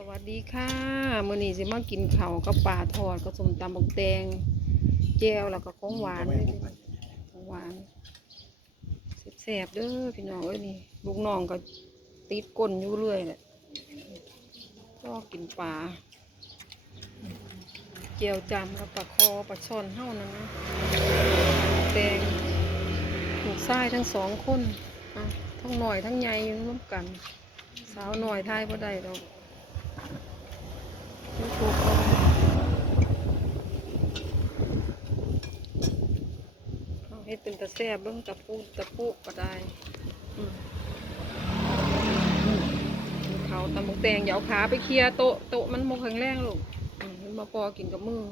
สวัสดีค่ะมื้อนี้สิมากินข้าวกับปลาทอดกับสมตำบักแตงแจ่วแล้วก็ของหวานเลยของหวานแซ่บๆเด้อพี่น้องเอ้ยนี่ลูกน้องก็ติดก้นอยู่เรื่อยแหละก็กินปลาแจ่วจำกับปลาคอปลาช่อนเฮานั่นนะแตงลูกชายทั้งสองคนทั้งหน่อยทั้งใหญ่อยู่ร่วมกัน สาวหน่อยทายบ่ได้ดอก เขาเขาเป็นตะแซ่บเบิ่งตะปูตะปูก็ได้เขาตำบักแตงอย่าเอาขาไปเคลียโต๊ะโต๊ะมันโมแข็งแรงลูกมันมาปอกินกับมือ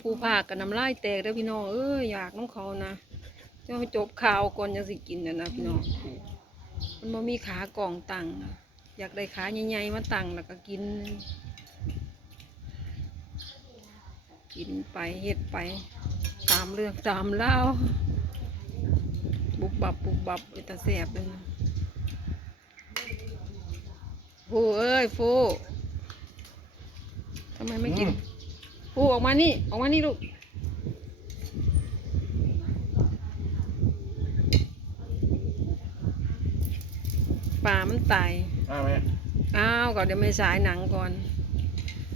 ผู้ภาคกับน้ำลายแตกเด้อพี่น้องเอ้ยอยากน้องเขานะเจ้าจบข่าวก่อนยังสิกินนะนะพี่น้องมันบ่มีขากล่องตังนะ อยากได้ขาใหญ่ๆมาตังแล้วก็กิน กินไปเฮ็ดไป ตามเรื่องตามเล่าบุบบับบุบบับไอตาแสบเลยฟูเอ้ยฟูทำไมไม่กิน ฟูออกมานี่ ออกมานี่ลูกปลามันตาย มาไหมอ้าวก็เดี๋ยวไม่สายหนังก่อน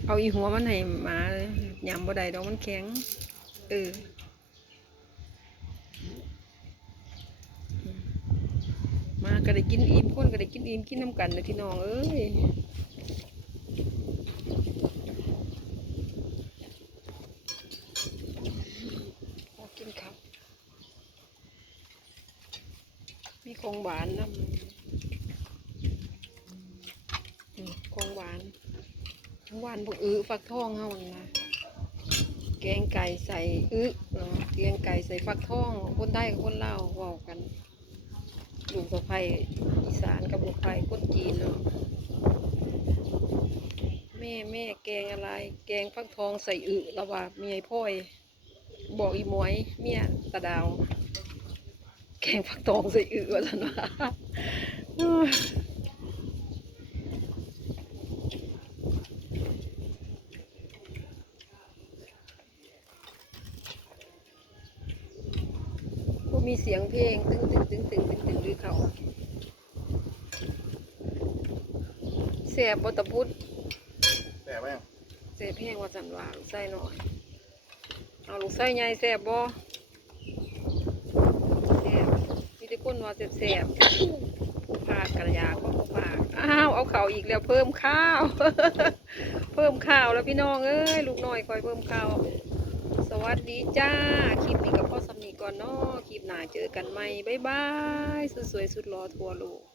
เอาอีหัวมันให้หมาเลยยำบ่ได้ดอกมันแข็งเออมาก็ได้กินอิ่มคนก็ได้กินอิ่มกินน้ำกันเลยพี่น้องเอ้ยพอกินครับ มีของหวานนะอืม ของหวานของหวานพวกอื้อฟักทองเฮานี่นะแกงไก่ใส่อื้อเนาะแกงไก่ใส่ฟักทอง คนไทยกับคนลาวเว้ากันลูกสะใภ้อีสานกับลูกไผ่คนจีนเนาะแม่แม่แกงอะไร แกงฟักทองใส่อึแล้วว่าเมียพ่อยบอกอีมวยเมียตาดาว แกงฟักทองใส่อึว่าสันว่า มีเสียงเพลงตึงตึงตึงตึงตึงตึงด้วยเขาเสียบบตะพุดแต่แม่งเสียเพลงว่าสันว่าลูกไส้หน่อย เอาลูกไส้ใหญ่แสบบ่แสบมีแต่คนว่าแสบแสบผู้พากกระยาก็ผู้พากอ้าวเอาเข่าอีกแล้วเพิ่มข้าว เพิ่มข้าวแล้วพี่น้องเอ้ยลูกน้อยคอยเพิ่มข้าว สวัสดีจ้าคลิปนี้กับพ่อสำนี ก่อนเนาะคลิปหน้าเจอกันใหม่บ๊ายบายสุดสวยสุดรอทัวร์โลก